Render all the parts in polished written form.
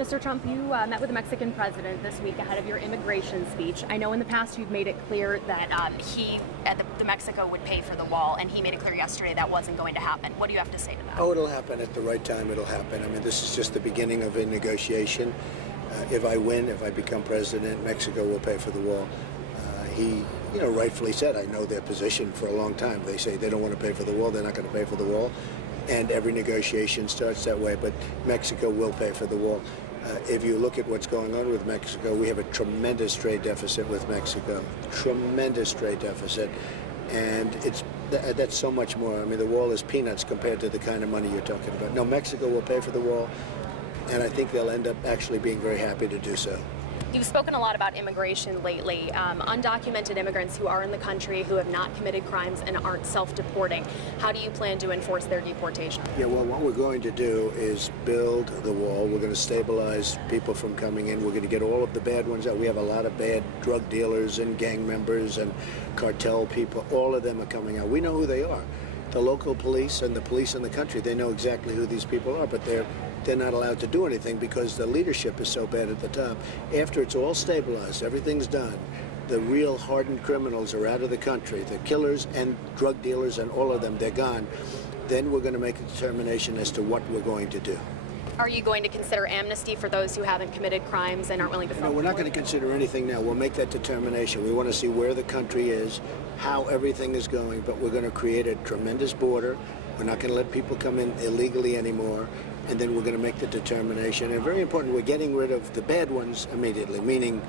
Mr. Trump, you met with the Mexican president this week ahead of your immigration speech. I know in the past you've made it clear that the Mexico would pay for the wall, and he made it clear yesterday that wasn't going to happen. What do you have to say to that? Oh, it'll happen at the right time. It'll happen. I mean, this is just the beginning of a negotiation. If I win, if I become president, Mexico will pay for the wall. He, rightfully said, I know their position for a long time. They say they don't want to pay for the wall. They're not going to pay for the wall. And every negotiation starts that way. But Mexico will pay for the wall. If you look at what's going on with Mexico, we have a tremendous trade deficit with Mexico. Tremendous trade deficit. And that's so much more. I mean, the wall is peanuts compared to the kind of money you're talking about. No, Mexico will pay for the wall. And I think they'll end up actually being very happy to do so. You've spoken a lot about immigration lately. Undocumented immigrants who are in the country who have not committed crimes and aren't self-deporting. How do you plan to enforce their deportation? Yeah, well, what we're going to do is build the wall. We're going to stabilize people from coming in. We're going to get all of the bad ones out. We have a lot of bad drug dealers and gang members and cartel people. All of them are coming out. We know who they are. The local police and the police in the country, they know exactly who these people are, but they're not allowed to do anything because the leadership is so bad at the top. After it's all stabilized, everything's done, the real hardened criminals are out of the country, the killers and drug dealers and all of them, they're gone. Then we're going to make a determination as to what we're going to do. Are you going to consider amnesty for those who haven't committed crimes and aren't willing to self-deport? No, we're not going to consider anything now. We'll make that determination. We want to see where the country is, how everything is going, but we're going to create a tremendous border. We're not going to let people come in illegally anymore, and then we're going to make the determination. And very important, we're getting rid of the bad ones immediately, meaning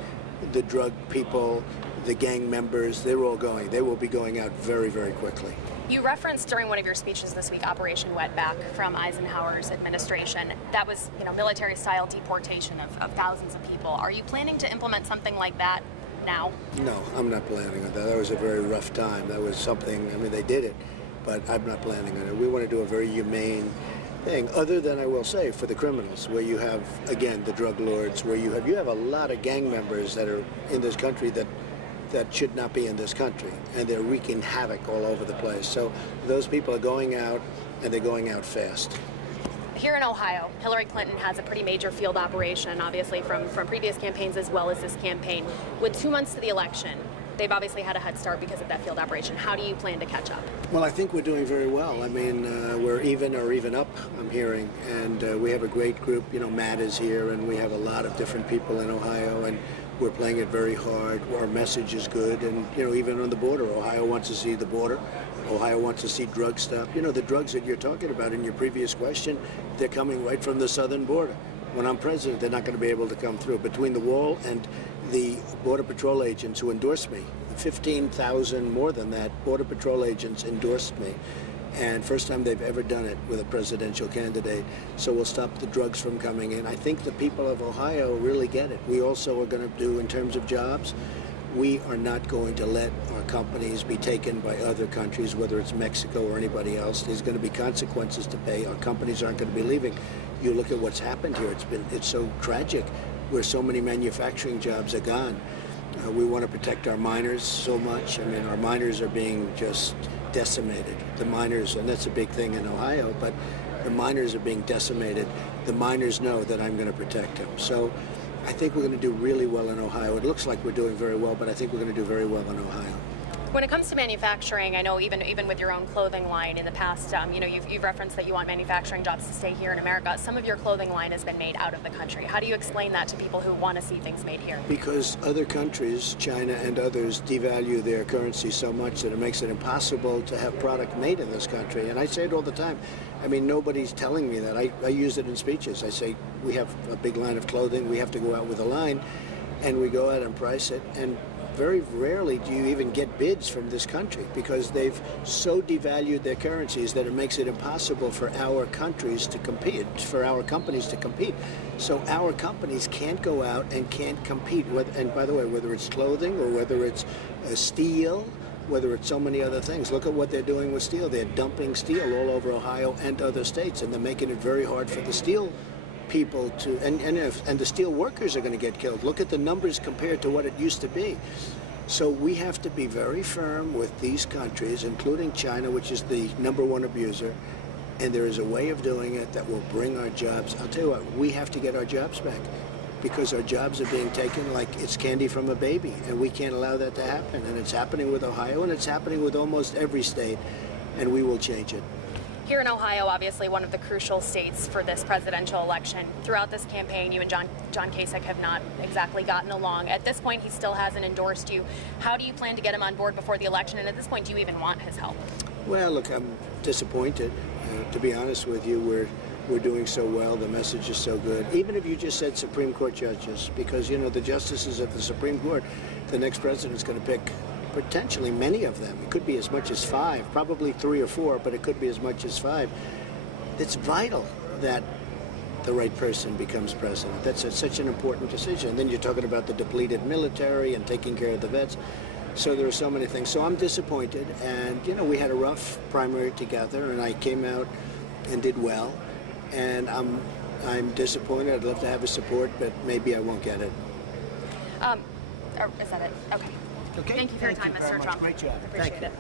the drug people, the gang members, they're all going. They will be going out very, very quickly. You referenced during one of your speeches this week Operation Wetback from Eisenhower's administration. That was, military-style deportation of thousands of people. Are you planning to implement something like that now? No, I'm not planning on that. That was a very rough time. That was something, they did it, but I'm not planning on it. We want to do a very humane thing, other than, I will say, for the criminals, where you have, again, the drug lords, where you have a lot of gang members that are in this country that should not be in this country, and they're wreaking havoc all over the place. So those people are going out, and they're going out fast. Here in Ohio, Hillary Clinton has a pretty major field operation, obviously from previous campaigns as well as this campaign. With 2 months to the election, they've obviously had a head start because of that field operation. How do you plan to catch up? Well, I think we're doing very well. I mean, we're even or even up, I'm hearing, and we have a great group. Matt is here, and we have a lot of different people in Ohio, and we're playing it very hard. Our message is good, and even on the border, Ohio wants to see the border. Ohio wants to see drugs stopped. The drugs that you're talking about in your previous question, they're coming right from the southern border. When I'm president, they're not going to be able to come through. Between the wall and the Border Patrol agents who endorsed me, 15,000 more than that, Border Patrol agents endorsed me. And first time they've ever done it with a presidential candidate. So we'll stop the drugs from coming in. I think the people of Ohio really get it. We also are going to do, in terms of jobs, we are not going to let our companies be taken by other countries, whether it's Mexico or anybody else. There's going to be consequences to pay. Our companies aren't going to be leaving. You look at what's happened here. It's so tragic, where so many manufacturing jobs are gone. We want to protect our miners so much. Our miners are being just decimated. The miners, and that's a big thing in Ohio, but the miners are being decimated. The miners know that I'm going to protect them. So I think we're going to do really well in Ohio. It looks like we're doing very well, but I think we're going to do very well in Ohio. When it comes to manufacturing, I know even with your own clothing line in the past, you've referenced that you want manufacturing jobs to stay here in America. Some of your clothing line has been made out of the country. How do you explain that to people who want to see things made here? Because other countries, China and others, devalue their currency so much that it makes it impossible to have product made in this country. And I say it all the time. Nobody's telling me that. I use it in speeches. I say, we have a big line of clothing. We have to go out with a line, and we go out and price it. And very rarely do you even get bids from this country because they've so devalued their currencies that it makes it impossible for our countries to compete, for our companies to compete. So our companies can't go out and can't compete. And by the way, whether it's clothing or whether it's steel, whether it's so many other things. Look at what they're doing with steel. They're dumping steel all over Ohio and other states, and they're making it very hard for the steel people to, and the steel workers are going to get killed. Look at the numbers compared to what it used to be. So we have to be very firm with these countries, including China, which is the #1 abuser, And there is a way of doing it that will bring our jobs. I'll tell you what, we have to get our jobs back because our jobs are being taken like it's candy from a baby, and we can't allow that to happen. And it's happening with Ohio, and it's happening with almost every state, and we will change it. Here in Ohio, obviously one of the crucial states for this presidential election. Throughout this campaign, you and John Kasich have not exactly gotten along. At this point, he still hasn't endorsed you. How do you plan to get him on board before the election? And at this point, do you even want his help? Well, look, I'm disappointed. To be honest with you, we're doing so well. The message is so good. Even if you just said Supreme Court judges, because, you know, the justices of the Supreme Court, the next president's going to pick potentially many of them. It could be as much as 5, probably 3 or 4, but it could be as much as 5. It's vital that the right person becomes president. That's such an important decision. And then you're talking about the depleted military and taking care of the vets. So there are so many things. So I'm disappointed. And, you know, we had a rough primary together, and I came out and did well. And I'm disappointed. I'd love to have his support, but maybe I won't get it. Is that it? Okay. Okay. Thank you for your time, Mr. Trump. Great job. Appreciate Thank you. it.